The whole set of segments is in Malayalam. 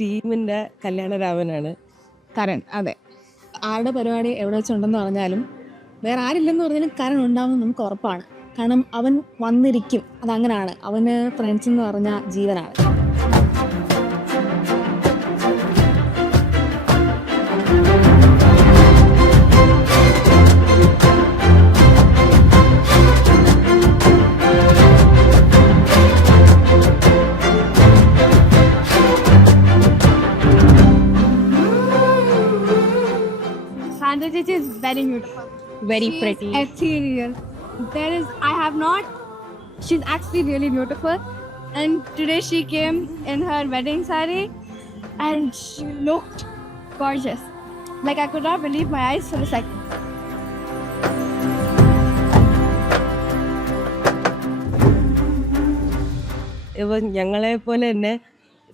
ടീമിൻ്റെ കല്യാണരാമനാണ് കരൺ. അതെ, ആരുടെ പരിപാടി എവിടെ വെച്ചുണ്ടെന്ന് പറഞ്ഞാലും വേറെ ആരില്ലെന്ന് പറഞ്ഞാലും കരൺ ഉണ്ടാവുമെന്ന് നമുക്ക് ഉറപ്പാണ്. കാരണം അവൻ വന്നിരിക്കും, അതങ്ങനെയാണ്. അവന് ഫ്രണ്ട്സ് എന്ന് പറഞ്ഞാൽ ജീവനാണ്. Sandra Chichi is very beautiful. Very She pretty. is ethereal. She's actually really beautiful. And today she came in her wedding saree and she looked gorgeous. Like I could not believe my eyes for a second. ഇപ്പം ഞങ്ങളെ പോലെ തന്നെ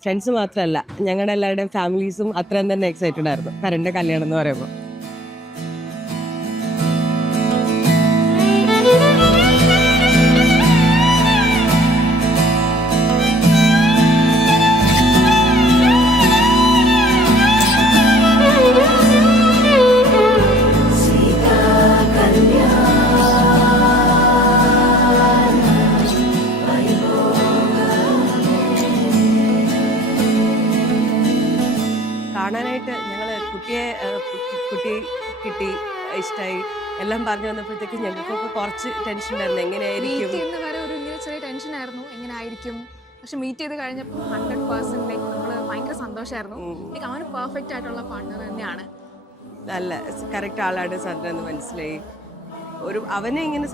ഫ്രണ്ട്സ് മാത്രമല്ല, ഞങ്ങളുടെ എല്ലാവരുടെയും ഫാമിലീസും അത്രയും തന്നെ എക്സൈറ്റഡ് ആയിരുന്നു കരൻ്റെ കല്യാണം എന്ന് പറയുമ്പോൾ. കാണാനായിട്ട് ഞങ്ങൾ കുട്ടി കിട്ടി, ഇഷ്ടമായി എല്ലാം പറഞ്ഞു വന്നപ്പോഴത്തേക്ക് ഞങ്ങൾക്കൊക്കെ കുറച്ച് ടെൻഷൻ ഉണ്ടായിരുന്നു, എങ്ങനെയായിരിക്കും ഇങ്ങനെ ചെറിയ ടെൻഷൻ ആയിരുന്നു, എങ്ങനെ ആയിരിക്കും. പക്ഷെ മീറ്റ് ചെയ്ത് കഴിഞ്ഞപ്പോൾ 100% നമ്മൾ ഭയങ്കര സന്തോഷമായിരുന്നു. അവന് പെർഫെക്റ്റ് ആയിട്ടുള്ള പാർട്ണർ തന്നെയാണ്. നല്ല കറക്റ്റ് ആളാണ് സന്ദ്ര എന്ന് മനസ്സിലായി. അവനെ ഇങ്ങനെ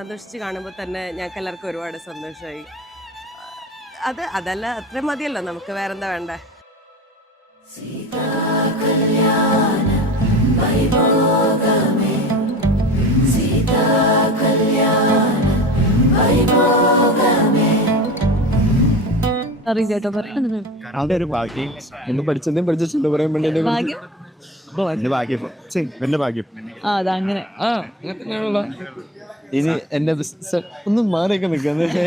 സന്തോഷിച്ച് കാണുമ്പോൾ തന്നെ ഞങ്ങൾക്ക് എല്ലാവർക്കും ഒരുപാട് സന്തോഷമായി. അതല്ല അത്ര മതിയല്ലോ, നമുക്ക് വേറെന്താ വേണ്ടേ. ഒരു ഭാഗ്യം എന്ന് പഠിച്ചിട്ടുണ്ട് പറയാൻ വേണ്ടി എന്റെ ഭാഗ്യം അതങ്ങനെ ഇനി എന്റെ ബിസിനസ് ഒന്നും മാറിയൊക്കെ നിൽക്കുന്നത്.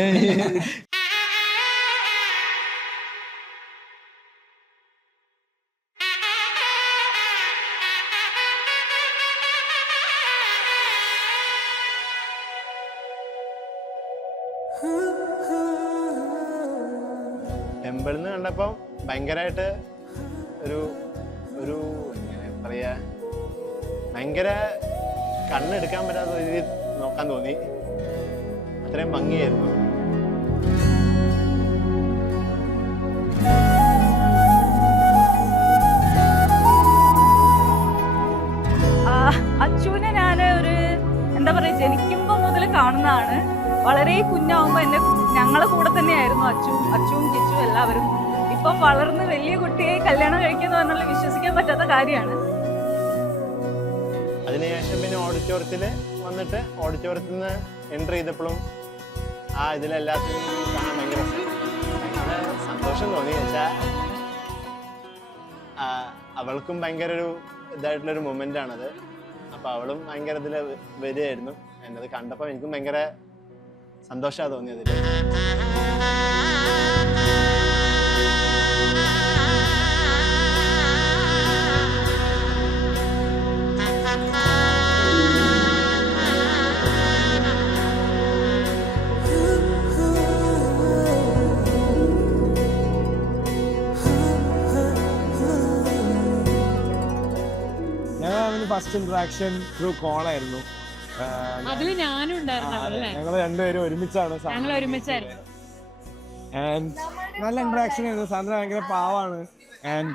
ടെമ്പിളിൽ നിന്ന് കണ്ടപ്പോൾ ഭയങ്കരമായിട്ട് ഒരു എങ്ങനെ പറയാ, ഭയങ്കര കണ്ണെടുക്കാൻ പറ്റാത്ത രീതിയിൽ നോക്കാൻ തോന്നി. അത്രയും ഭംഗിയായിരുന്നു. അച്ചുവിനെ ഞാൻ എന്താ പറയാ, ജനിക്കുമ്പോൾ മുതൽ കാണുന്നതാണ്. വളരെ കുഞ്ഞാവുമ്പോൾ ഞങ്ങളെ കൂടെ തന്നെയായിരുന്നു അച്ചുവും കിച്ചും എല്ലാവരും. ഇപ്പം വളർന്ന് വലിയ കുട്ടിയെ കല്യാണം കഴിക്കുന്നു പറഞ്ഞാൽ വിശ്വസിക്കാൻ പറ്റാത്ത കാര്യമാണ്. അതിനുശേഷം പിന്നെ ഓഡിറ്റോറിയത്തിൽ വന്നിട്ട് ഓഡിറ്റോറിയത്തിൽ നിന്ന് എൻ്റർ ചെയ്തപ്പോഴും ഇതിലെല്ലാത്തിനും കാണാൻ ഭയങ്കര സന്തോഷം തോന്നി. വെച്ചാൽ അവൾക്കും ഭയങ്കര ഇതായിട്ടുള്ളൊരു മൊമെൻ്റ് ആണത്. അപ്പോൾ അവളും ഭയങ്കര ഇതിൽ വരികയായിരുന്നു. എന്നത് കണ്ടപ്പോൾ എനിക്കും ഭയങ്കര സന്തോഷമാണ് തോന്നിയതിൽ. ഞങ്ങൾ ഫസ്റ്റ് ഇന്ററാക്ഷൻ ത്രൂ കോളായിരുന്നു. അതില് ഞാനും ഉണ്ടായിരുന്നു. ഞങ്ങൾ രണ്ടുപേരും ഒരുമിച്ചായിരുന്നു. ആൻഡ് നല്ല ഇന്ററാക്ഷൻ ആയിരുന്നു. സാന്ദ്ര ഭയങ്കര പാവാണ്. And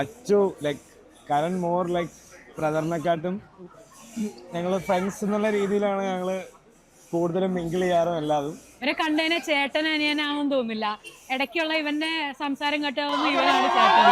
Achu like Karan more like ബ്രദറിനെക്കാട്ടും ഞങ്ങൾ ഫ്രണ്ട്സ് എന്നുള്ള രീതിയിലാണ് ഞങ്ങൾ കൂടുതലും മിങ്കിൾ ചെയ്യാറും എല്ലാതും. ഇവരെ കണ്ടതിനെ ചേട്ടൻ അനിയനാവും തോന്നില്ല. ഇടയ്ക്കുള്ള ഇവന്റെ സംസാരം കേട്ടാവുന്ന ഇവനാണ് ചേട്ടൻ.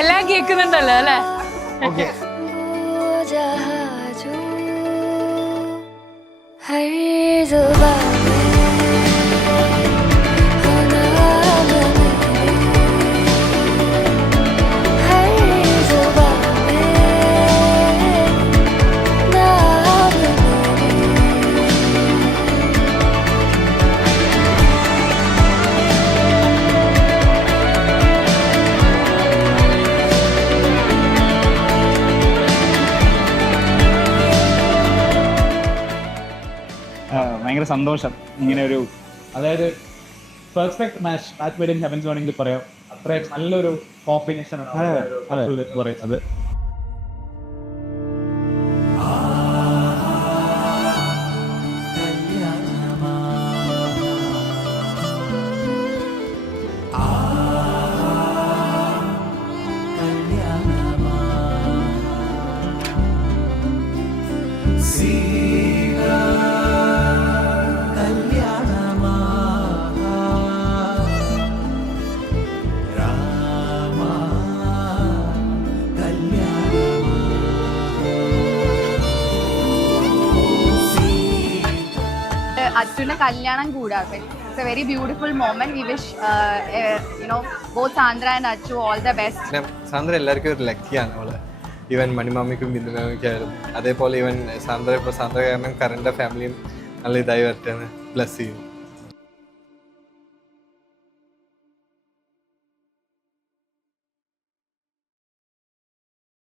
എല്ലാം കേൾക്കുന്നുണ്ടല്ലോ അല്ലേ? ഓക്കെ. ഭയങ്കര സന്തോഷം ഇങ്ങനെ ഒരു, അതായത് perfect match made in heavens വേണമെങ്കിൽ പറയാം. അത്രയും നല്ലൊരു കോമ്പിനേഷൻ പറയുന്നത്. അച്ഛൻ്റെ കല്യാണം കൂടാതെ it's A very beautiful moment. We wish both Sandra and Achu all the best. Sandra എല്ലാവർക്കും ഒരു ലക്കിയാണ് അവള്. ഈവൻ മണിമാമിക്കും ബിന്ദുമാമിക്കായാലും അതേപോലെ ഈവൻ സാന്ദ്ര കാരണം കരൻ്റെ ഫാമിലിയും നല്ല ഇതായി വരട്ടെ എന്ന് ബ്ലസ് ചെയ്യും.